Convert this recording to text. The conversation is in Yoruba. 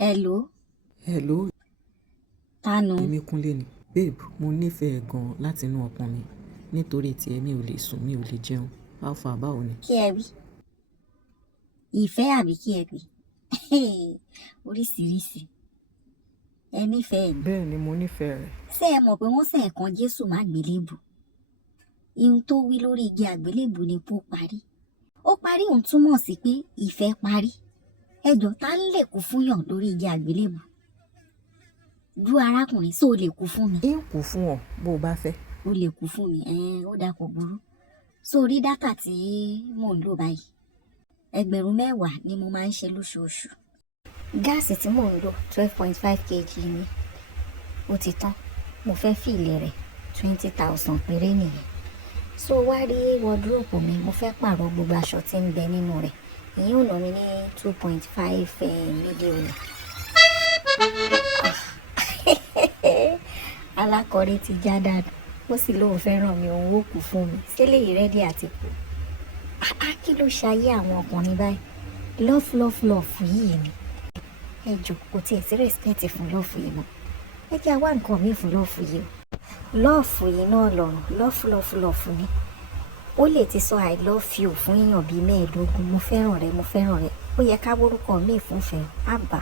Hello. Hello. Tanu. Èmi Kúnlé ni. Babe, mo nífẹ̀ẹ́ gan láti inú ọkàn mi. Nítorí tí èmi ò lè sùn, mi ò lè jẹun. How far báwo ni? Kí ẹ wí? Ìfẹ́ àbí kí ẹ wí? Oríṣiríṣi. Ẹ nífẹ̀ẹ́ mi. Bẹ́ẹ̀ ni mo nífẹ̀ẹ́ rẹ̀. Ṣé ẹ mọ̀ pé wọ́n ṣe kan Jésù má gbélébù? Ihun tó wí lórí igi àgbélébù ni kó parí. Ó parí òun túmọ̀ sí pé ìfẹ́ parí. Ẹjọ́ ta ń lè kú fún yàn lórí igi àgbélébù? Du arákùnrin só lè kú fún mi. Ń kú fún ọ bó o bá fẹ́. O lè kú fún mi. Ó dà kò burú. Sórí dátà tí mò ń lò báyìí. 10,000 ni mo máa ń ṣe lóṣooṣù. Gáàsì tí mò ń lò 12.5 kg ni. Ó ti tán. Mo fẹ́ fìlẹ̀ rẹ̀ 20,000 péré nìyẹn. So wá rí wọdúrópù mi, mo fẹ́ pààrọ̀ gbogbo aṣọ tí ń bẹ nínú rẹ̀. Ìyẹn ò ná mi ní 2.5 mílíọ̀nù. Alákọ̀ọ́rí ti já dànù. Ó sì lóun fẹ́ràn mi, òun ó kú fún mi. SELE yìí rẹ́dí àti kú. Kí ló ṣayé àwọn ọkùnrin báyìí? Love yìí ni. Ẹ jọ̀ọ́ kò tiẹ̀ sí respect fún love yìí mọ́. Ẹ jẹ́ àwa nǹkan mi fún love yìí o. Love yìí náà lọ́rùn. Love ni. Ó lè ti sọ I love you fún èèyàn bíi 15. Mo fẹ́ràn rẹ. Ó yẹ ká wórúkọ mi fún fẹ́. Àbá.